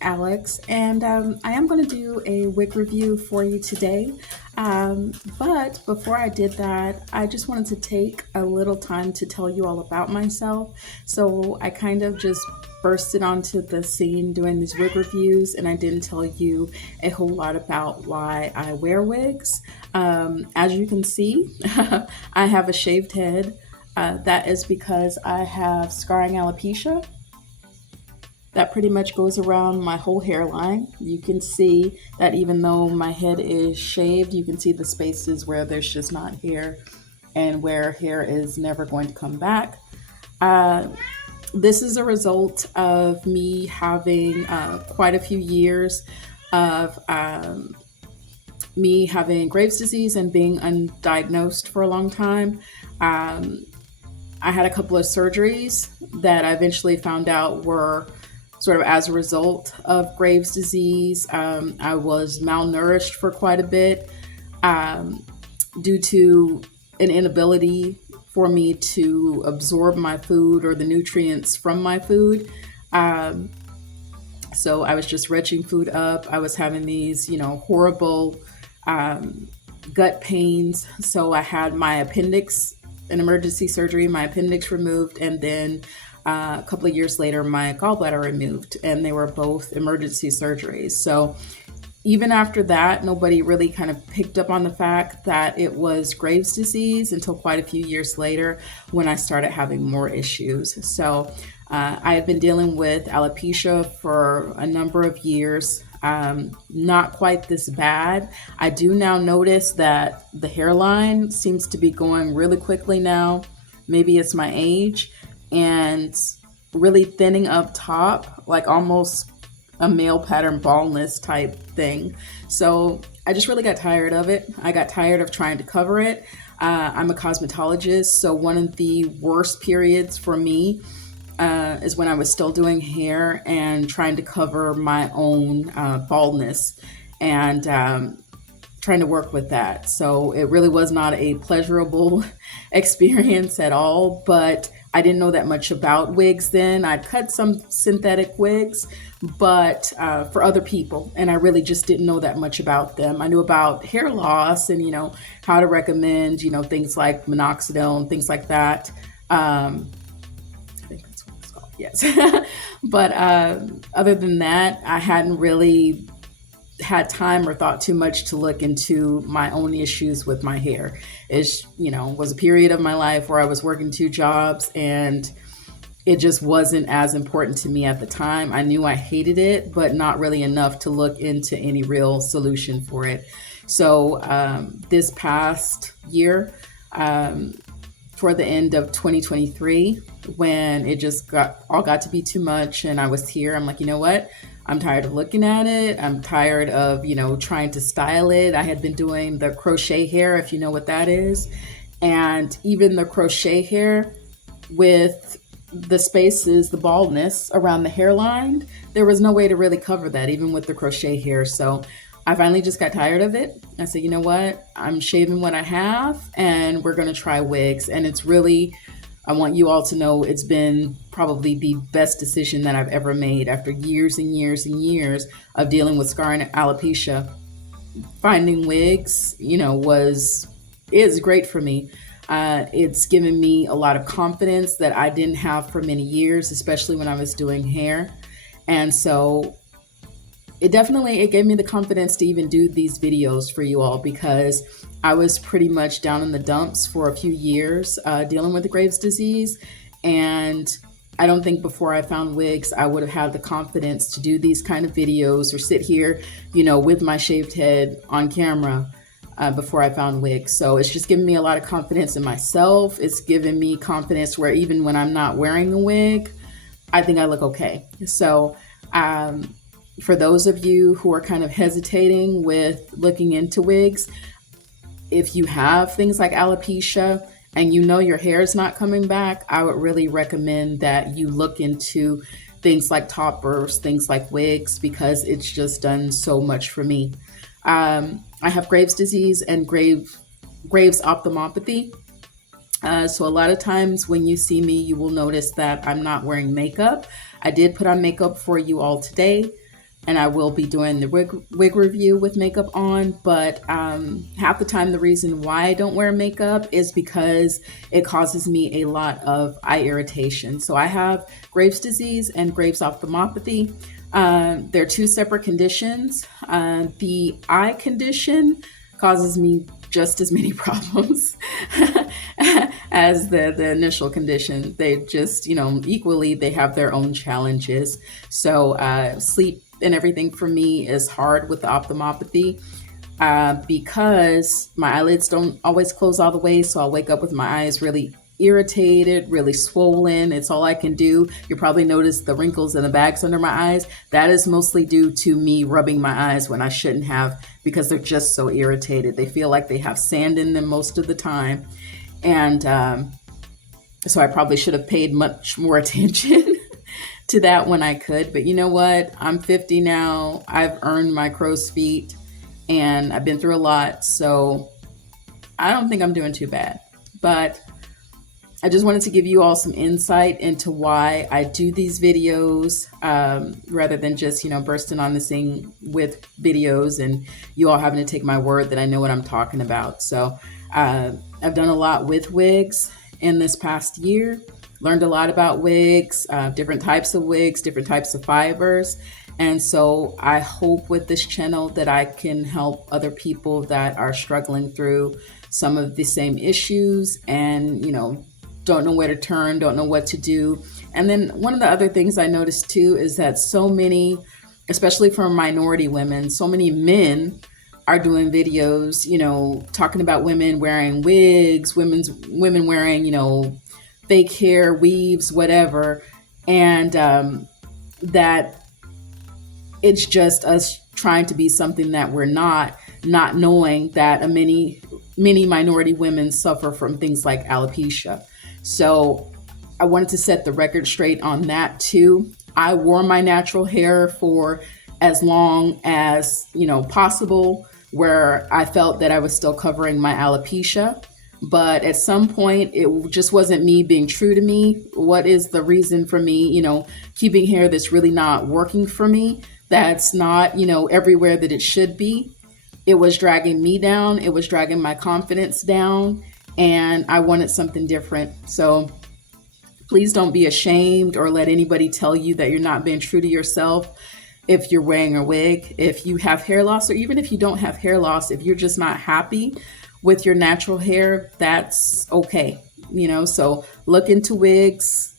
Alex, and I am going to do a wig review for you today. But before I did that, I just wanted to take a little time to tell you all about myself. So I kind of just bursted onto the scene doing these wig reviews, and I didn't tell you a whole lot about why I wear wigs. As you can see, I have a shaved head. That is because I have scarring alopecia that pretty much goes around my whole hairline. You can see that even though my head is shaved, you can see the spaces where there's just not hair and where hair is never going to come back. This is a result of me having quite a few years of me having Graves' disease and being undiagnosed for a long time. I had a couple of surgeries that I eventually found out were sort of as a result of Graves' disease. I was malnourished for quite a bit due to an inability for me to absorb my food or the nutrients from my food. So I was just retching food up. I was having these, horrible gut pains. So I had my appendix, an emergency surgery, my appendix removed, and then a couple of years later, my gallbladder removed, and they were both emergency surgeries. So even after that, nobody really kind of picked up on the fact that it was Graves' disease until quite a few years later when I started having more issues. So I had been dealing with alopecia for a number of years, not quite this bad. I do now notice that the hairline seems to be going really quickly now. Maybe it's my age. And really thinning up top, like almost a male pattern baldness type thing. So I just really got tired of it. I got tired of trying to cover it. I'm a cosmetologist, so one of the worst periods for me is when I was still doing hair and trying to cover my own baldness and trying to work with that. So it really was not a pleasurable experience at all, but I didn't know that much about wigs then. I'd cut some synthetic wigs, but for other people, and I really just didn't know that much about them. I knew about hair loss and, how to recommend, things like minoxidil and things like that. I think that's what it's called, yes. But other than that, I hadn't really had time or thought too much to look into my own issues with my hair. It, was a period of my life where I was working two jobs and it just wasn't as important to me at the time. I knew I hated it, but not really enough to look into any real solution for it. So this past year, toward the end of 2023, when it just got to be too much and I was here, I'm like, you know what? I'm tired of looking at it. I'm tired of, trying to style it. I had been doing the crochet hair, if you know what that is. And even the crochet hair with the spaces, the baldness around the hairline, there was no way to really cover that, even with the crochet hair. So I finally just got tired of it. I said, you know what? I'm shaving what I have and we're going to try wigs. And it's really, I want you all to know it's been probably the best decision that I've ever made after years and years and years of dealing with scarring alopecia. Finding wigs, is great for me. It's given me a lot of confidence that I didn't have for many years, especially when I was doing hair. And so it gave me the confidence to even do these videos for you all, because I was pretty much down in the dumps for a few years dealing with the Graves' disease. And I don't think before I found wigs, I would have had the confidence to do these kind of videos or sit here, with my shaved head on camera before I found wigs. So it's just given me a lot of confidence in myself. It's given me confidence where even when I'm not wearing a wig, I think I look okay. So for those of you who are kind of hesitating with looking into wigs, if you have things like alopecia and your hair is not coming back, I would really recommend that you look into things like toppers, things like wigs, because it's just done so much for me. I have Graves' disease and Graves' ophthalmopathy. So a lot of times when you see me, you will notice that I'm not wearing makeup. I did put on makeup for you all today. and I will be doing the wig review with makeup on. But half the time, the reason why I don't wear makeup is because it causes me a lot of eye irritation. So I have Graves' disease and Graves' ophthalmopathy. They're two separate conditions. The eye condition causes me just as many problems as the initial condition. They just, equally, they have their own challenges. So sleep and everything for me is hard with the ophthalmopathy because my eyelids don't always close all the way. So I'll wake up with my eyes really irritated, really swollen. It's all I can do. You probably notice the wrinkles and the bags under my eyes. That is mostly due to me rubbing my eyes when I shouldn't have, because they're just so irritated. They feel like they have sand in them most of the time. And so I probably should have paid much more attention to that when I could. But you know what? I'm 50 now. I've earned my crow's feet and I've been through a lot. So I don't think I'm doing too bad. But I just wanted to give you all some insight into why I do these videos rather than just, bursting on the scene with videos and you all having to take my word that I know what I'm talking about. So I've done a lot with wigs in this past year, learned a lot about wigs, different types of wigs, different types of fibers. And so I hope with this channel that I can help other people that are struggling through some of the same issues and, don't know where to turn, don't know what to do. And then one of the other things I noticed too is that so many, especially for minority women, so many men are doing videos, talking about women wearing wigs, women wearing, fake hair, weaves, whatever. And that it's just us trying to be something that we're not knowing that many minority women suffer from things like alopecia. So I wanted to set the record straight on that too. I wore my natural hair for as long as, possible, where I felt that I was still covering my alopecia. But at some point, it just wasn't me being true to me. What is the reason for me, keeping hair that's really not working for me? That's not, everywhere that it should be. It was dragging me down. It was dragging my confidence down. And I wanted something different. So please don't be ashamed or let anybody tell you that you're not being true to yourself if you're wearing a wig, if you have hair loss, or even if you don't have hair loss, if you're just not happy with your natural hair, that's okay. So look into wigs,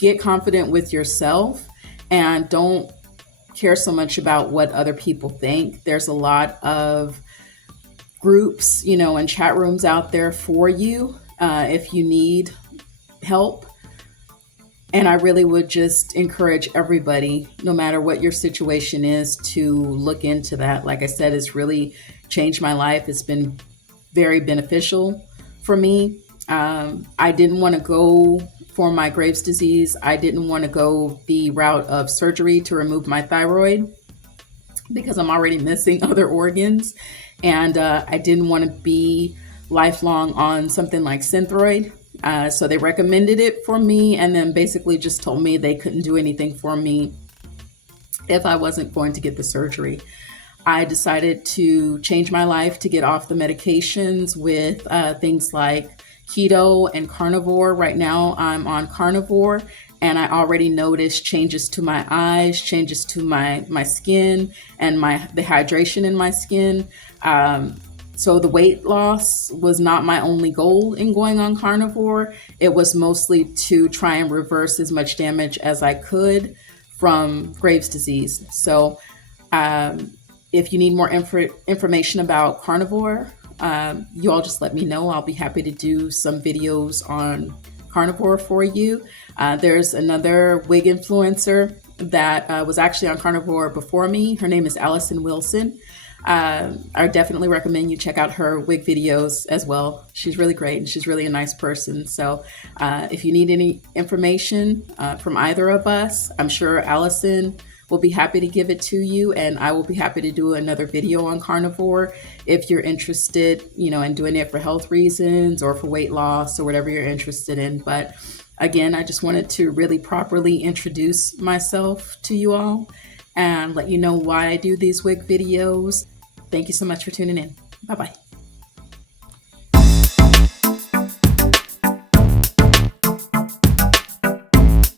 get confident with yourself, and don't care so much about what other people think. There's a lot of groups, and chat rooms out there for you if you need help. And I really would just encourage everybody, no matter what your situation is, to look into that. Like I said, it's really changed my life. It's been very beneficial for me. I didn't want to go for my Graves' disease. I didn't want to go the route of surgery to remove my thyroid because I'm already missing other organs. And I didn't want to be lifelong on something like Synthroid. So they recommended it for me and then basically just told me they couldn't do anything for me if I wasn't going to get the surgery. I decided to change my life to get off the medications with things like keto and carnivore. Right now I'm on carnivore, and I already noticed changes to my eyes, changes to my skin, and the hydration in my skin. So the weight loss was not my only goal in going on carnivore. It was mostly to try and reverse as much damage as I could from Graves' disease. So if you need more information about carnivore, you all just let me know. I'll be happy to do some videos on carnivore for you. There's another wig influencer that was actually on carnivore before me. Her name is Allison Wilson. I definitely recommend you check out her wig videos as well. She's really great and she's really a nice person. So if you need any information from either of us, I'm sure Allison will be happy to give it to you, and I will be happy to do another video on carnivore if you're interested, in doing it for health reasons or for weight loss or whatever you're interested in. But again, I just wanted to really properly introduce myself to you all and let you know why I do these wig videos. Thank you so much for tuning in. Bye bye.